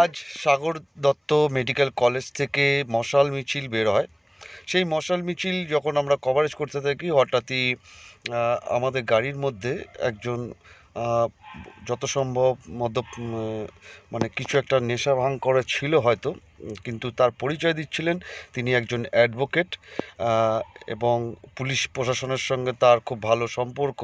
আজ Sagar Dutta medical college থেকে মশাল মিছিল বের হয়। সেই মশাল মিছিল যখন আমরা কভারেজ করতে থাকি, হঠাৎই আমাদের গাড়ির মধ্যে একজন যত সম্ভব মানে কিছু একটা নেশা ভাঙ করে ছিল হয়তো, কিন্তু তার পরিচয় দিচ্ছিলেন তিনি একজন অ্যাডভোকেট এবং পুলিশ প্রশাসনের সঙ্গে তার খুব ভালো সম্পর্ক।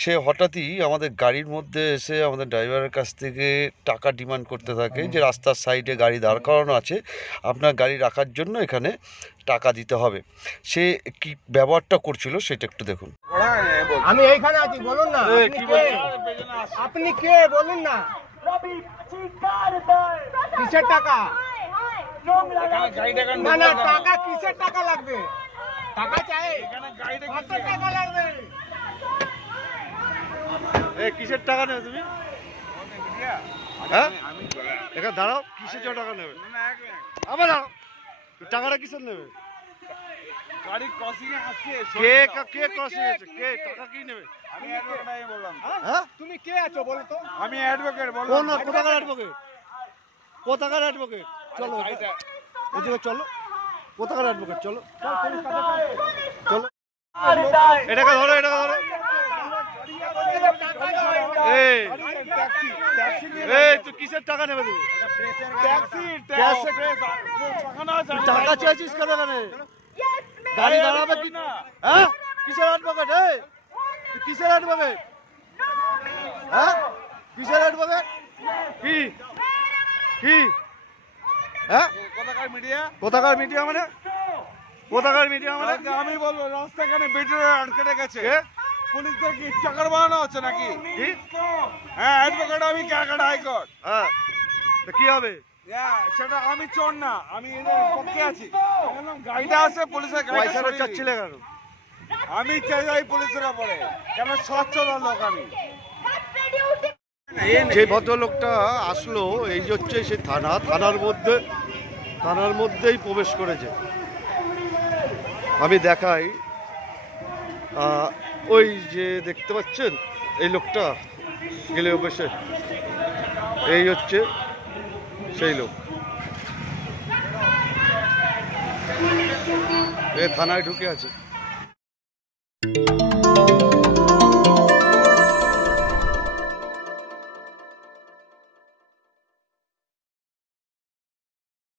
সে হঠাৎই আমাদের গাড়ির মধ্যে এসে আমাদের ড্রাইভারের কাছ থেকে টাকা ডিমান্ড করতে থাকে যে রাস্তার সাইডে গাড়ি দাঁড় করানো আছে, আপনার গাড়ি রাখার জন্য এখানে টাকা দিতে হবে। সে কি ব্যবহারটা করছিল সেটা একটু দেখুন। আমি এইখানে আছি, বলুন না আপনি কে, বলুন না কিসের টাকা? না না, টাকা কিসের টাকা লাগবে? টাকা চাই, কত টাকা লাগবে? কিসের টাকা নেবে তুমি? হ্যাঁ, এখানে দাঁড়াও। কিসের জন্য টাকা নেবে? আবার দাঁড়াও, টাকাটা কিসের নেবে? গাড়ি ক্রসিং এ আসছে। কে ক্রসিং আছে? কে টাকা কি নেবে? আমি অ্যাডভোকেট বললাম। হ্যাঁ, তুমি কে আছো বলো তো? আমি অ্যাডভোকেট বললাম। কোন কোথাকার অ্যাডভোকেট? কোথাকার অ্যাডভোকেট? চলো ওদিকে চলো। কোথাকার অ্যাডভোকেট? চলো চলো, এটাকে ধরো, এটাকে ধরো। এই তুই কিসের টাকা নেবে? তুমি টাকা চেয়েছিস কেন? এখানে গাড়ি দাঁড়াবে কি? হ্যাঁ, কিসের অ্যাডভোকেট? তুই কিসের অ্যাডভোকেট? হ্যাঁ, কিসের অ্যাডভোকেট? কি কি? হ্যাঁ, কোথাকার মিডিয়া? কোথাকার মিডিয়া মানে? কোথাকার মিডিয়া মানে? আমি বলবো রাস্তাখানে বেটে আটকে গেছে। পুলিশদের কি চাকর বানানো হচ্ছে নাকি? হ্যাঁ, অ্যাডভোকেট আমি ক্যালকাটা হাইকোর্ট। হ্যাঁ, তো কি হবে? সেটা আমি চোর না, আমি এদের পক্ষে আছি। গাড়িটা আছে, পুলিশের পয়সা গাড়ি চাচ্ছিলে কেন? আমি চাই পুলিশের ওপরে, কেন স্বচ্ছতা লোক আমি। যে ভদ্রলোকটা আসলো, এই হচ্ছে সে থানার মধ্যেই প্রবেশ করেছে। আমি দেখাই, ওই যে দেখতে পাচ্ছেন এই লোকটা গেলে অবশ্যে, এই হচ্ছে সেই লোক। এ থানায় ঢুকে আছে।